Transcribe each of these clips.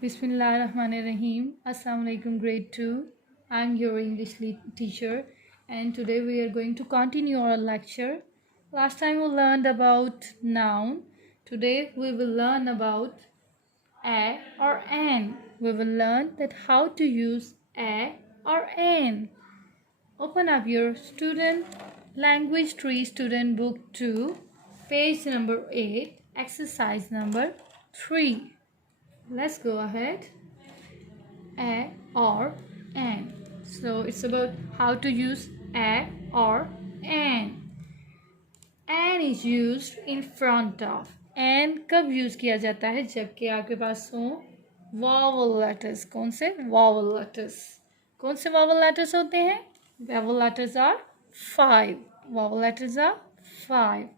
Bismillahirrahmanirrahim. Assalamu alaikum, grade 2. I'm your English teacher, and today we are going to continue our lecture. Last time we learned about noun. Today we will learn about a or an. We will learn that how to use a or an. Open up your student language tree student book 2, page number 8, exercise number 3. Let's go ahead. A or an. So it's about how to use a or an. An is used in front of. An कब use किया जाता है? जबकि आपके पास हो vowel letters. कौन से? Vowel letters. कौन से vowel letters होते हैं? Vowel letters are 5. Vowel letters are 5.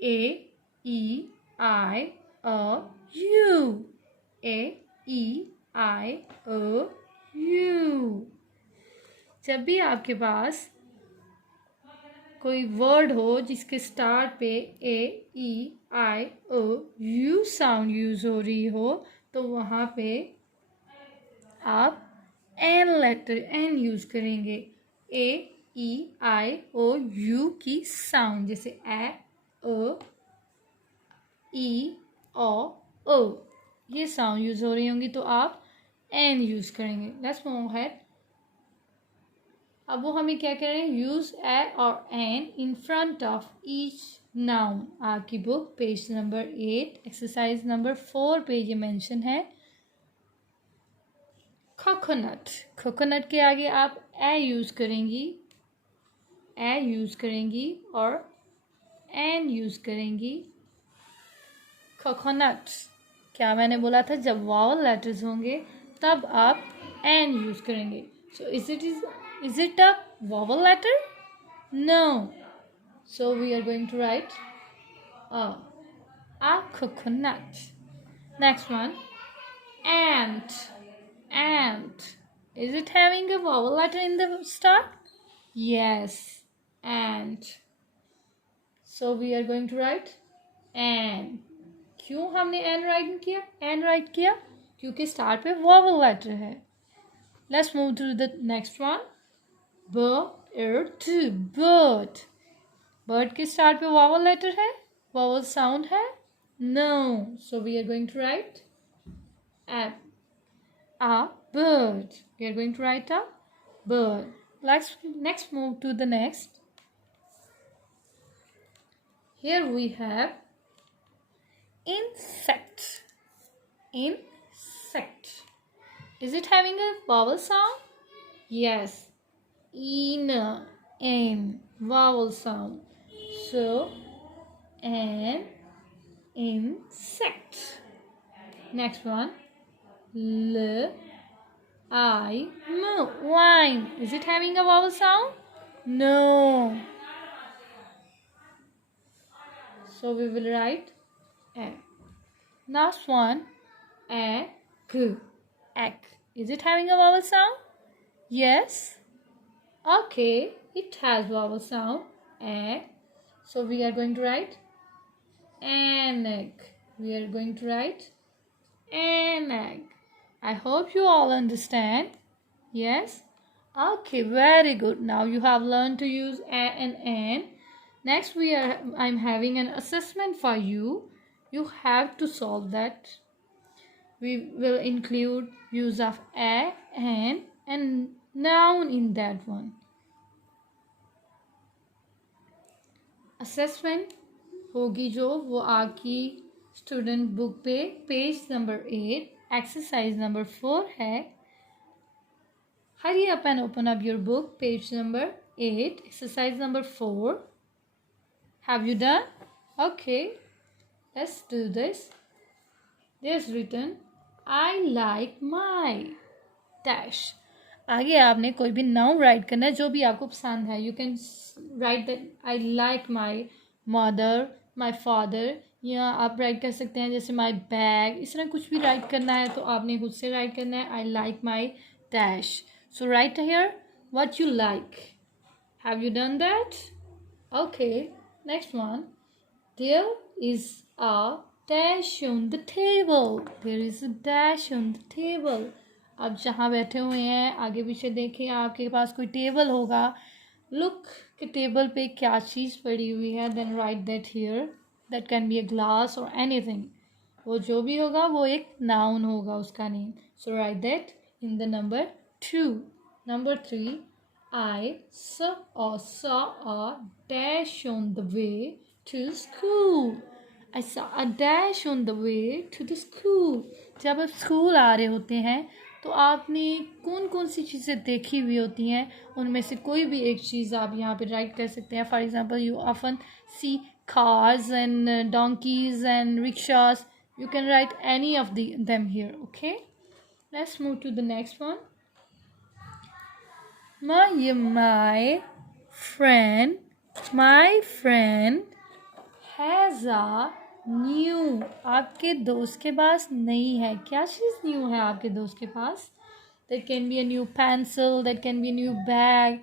A, E, I, O, U. A, E, I, O, U. जब भी आपके पास कोई वर्ड हो जिसके स्टार्ट पे ए, ई, आई, ओ, यू साउंड यूज हो रही हो तो वहाँ पे आप एन लेटर एन यूज करेंगे. ए, ई, आई, ओ, यू की साउंड जैसे ए, ओ, ई, ओ ये साउंड यूज हो रही होंगी तो आप एन यूज करेंगे. Let's move ahead. अब वो हमें क्या कह रहे हैं? यूज ए और an in front of each noun. आपकी book page number 8 exercise number 4 पे ये मेंशन है. कोकोनट. कोकोनट के आगे आप ए यूज करेंगी, ए यूज करेंगी और एन यूज करेंगी. कोकोनट. क्या मैंने बोला था? जब वावल लेटर्स होंगे तब आप एन यूज करेंगे. सो is it a vowel letter? No. So we are going to write a coconut. Next one, ant. Ant. Is it having a vowel letter in the start? Yes, ant. So we are going to write an. क्यों हमने an write किया? An write किया क्योंकि start पे vowel letter है. Let's move to the next one. bird. bird. bird के start पे vowel letter है? वॉवल साउंड है? No. So we are going to write a bird. We are going to write a bird. Let's next move to the next. Here we have insect. Insect. Is it having a vowel sound? Yes. N vowel sound. So an insect. Next one. Lime. Is it having a vowel sound? No. So we will write a. Last one, egg. Egg. Is it having a vowel sound? Yes. Okay, it has vowel sound. Egg. So we are going to write an egg. We are going to write an egg. I hope you all understand. Yes. Okay, very good. Now you have learned to use a and an. Next I'm having an assessment for you. You have to solve that. We will include use of a, an and noun in that one. Assessment होगी जो वो आपकी student book पे page number 8 exercise number 4 है. Hurry up and open up your book page number 8 exercise number 4. Have you done? Okay, let's do this. There is written I like my dash. आगे आपने कोई भी noun right करना है जो भी आपको पसंद है. You can write that I like my mother, my father, या आप राइट कर सकते हैं जैसे माई बैग. इस तरह कुछ भी राइट करना है तो आपने खुद से राइट करना है. I like my dash. So write here what you like. Have you done that? Okay, next one. There is a dash on the table. There is a dash on the table. अब जहाँ बैठे हुए हैं आगे पीछे देखें, आपके पास कोई टेबल होगा. Look कि टेबल पे क्या चीज़ पड़ी हुई है. Then write that here. That can be a glass or anything. वो जो भी होगा वो एक noun होगा उसका name. So write that in the number 2. Number 3. I saw a dash on the way to school. I saw a dash on the way to the school. जब आप स्कूल आ रहे होते हैं तो आपने कौन कौन सी चीज़ें देखी हुई होती हैं, उनमें से कोई भी एक चीज़ आप यहाँ पे राइट कर सकते हैं. For example you often see cars and donkeys and rickshaws. You can write any of them here. Okay, let's move to the next one. My friend has a new. आपके दोस्त के पास नई है. क्या चीज़ न्यू है आपके दोस्त के पास? That can be a new pencil, that can be a new bag.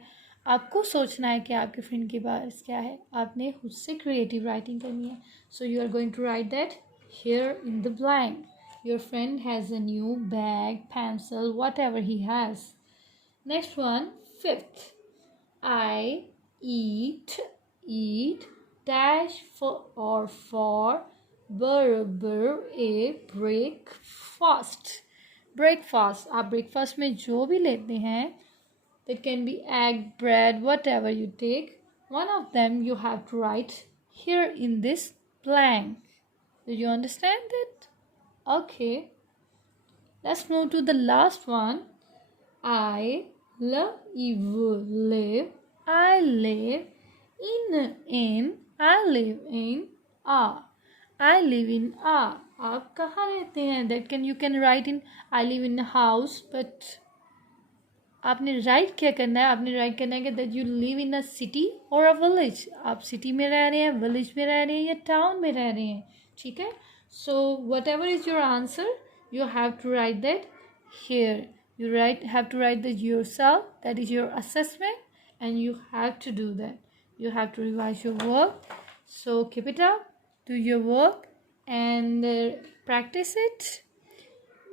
आपको सोचना है कि आपके फ्रेंड के पास क्या है. आपने खुद से क्रिएटिव राइटिंग करनी है. So you are going to write that here in the blank. Your friend has a new bag, pencil, whatever he has. Next one, 5th. I eat dash for burger a breakfast. आप breakfast में जो भी लेते हैं, that can be egg, bread, whatever you take, one of them you have to write here in this blank. Do you understand it? Okay, let's move to the last one. I live in I live in a. आप कहाँ रहते हैं? That you can write in I live in a house, but आपने right क्या करना है? आपने right करना है कि that you live in a city और अ विलेज. आप सिटी में रह रहे हैं, विलेज में रह रहे हैं या टाउन में रह रहे हैं. ठीक है. So whatever is your answer you have to write that here. You have to write that yourself. That is your assessment, and you have to do that. You have to revise your work. So keep it up, do your work, and practice it.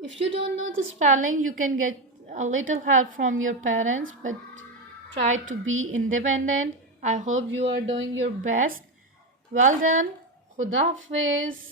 If you don't know the spelling, you can get a little help from your parents, but try to be independent. I hope you are doing your best. Well done. Khuda Hafiz.